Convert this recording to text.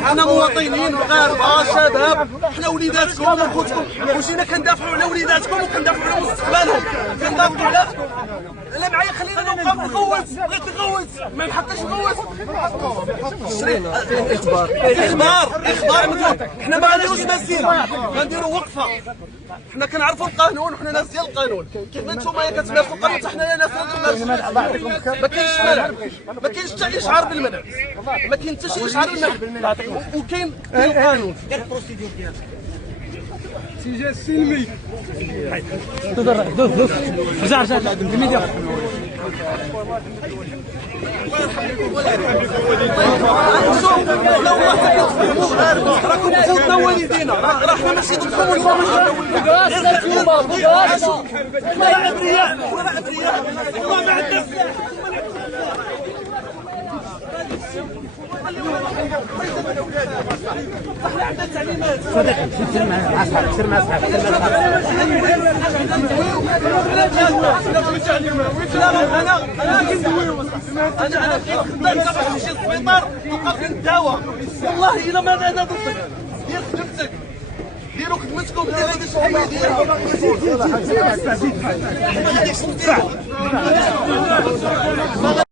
حنا مواطنين مغاربه شباب، حنا وليداتكم وخوتكم، وجينا كندافعوا على وليداتكم وكندافعوا على مستقبلهم، كندافعوا على لا معايا. خلينا نوقف نغوت، بغيت نغوت ما نحقش نغوت. اخبار مدير، حنا ما غنديروش مسيره، غنديروا وقفه. حنا كنعرفوا القانون وحنا ناس ديال القانون، كيف نتوما كتمارسوا القانون حتى حنايا ناس ما كاينش منع، ما كاينش حتى اشعار بالمنع، ما كاين حتى شي اشعار بالمنع، وكاين القانون. اتجاه سلمي. رجع الميديا. راكم خوتنا والدينا، راه حنا ماشي ضدكم ولا ابرياء والله ما عندنا سلاح. احنا عندنا تعليمات. سير مع اصحابك انا كاين خدام دابا نمشي للسبيطار نلقى فين الدواء، والله الا ما انا ضدك. دير خدمتك، ديروا خدمتكم، ديروا هذه الشغل ديالكم.